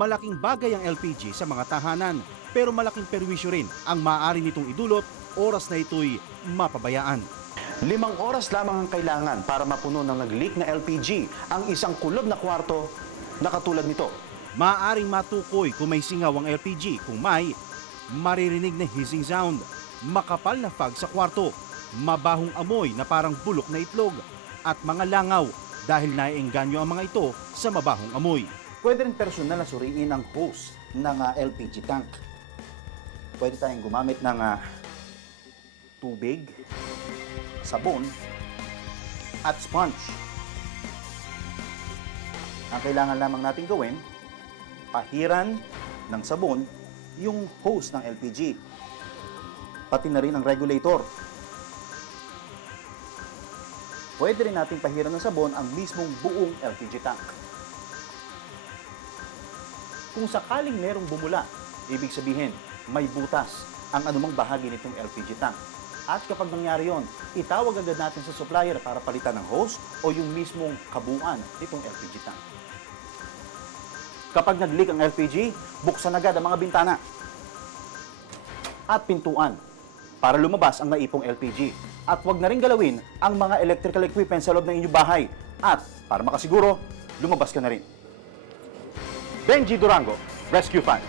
Malaking bagay ang LPG sa mga tahanan, pero malaking perwisyo rin ang maaari nitong idulot oras na ito'y mapabayaan. 5 oras lamang ang kailangan para mapuno ng nag-leak na LPG ang isang kulob na kwarto na katulad nito. Maaaring matukoy kung may singaw ang LPG kung may maririnig na hissing sound, makapal na fog sa kwarto, mabahong amoy na parang bulok na itlog, at mga langaw dahil naiengganyo ang mga ito sa mabahong amoy. Pwede rin personal na suriin ang hose ng LPG tank. Pwede tayong gumamit ng tubig, sabon, at sponge. Ang kailangan lamang natin gawin, pahiran ng sabon yung hose ng LPG. Pati na rin ang regulator. Pwede rin natin pahiran ng sabon ang mismong buong LPG tank. Kung sakaling merong bumula, ibig sabihin may butas ang anumang bahagi nitong LPG tank. At kapag nangyari yon, itawag agad natin sa supplier para palitan ng hose o yung mismong kabuuan nitong LPG tank. Kapag nag-leak ang LPG, buksan agad ang mga bintana at pintuan para lumabas ang naipong LPG. At huwag na rin galawin ang mga electrical equipment sa loob ng inyong bahay. At para makasiguro, lumabas ka na rin. Benji Durango, Rescue Fund.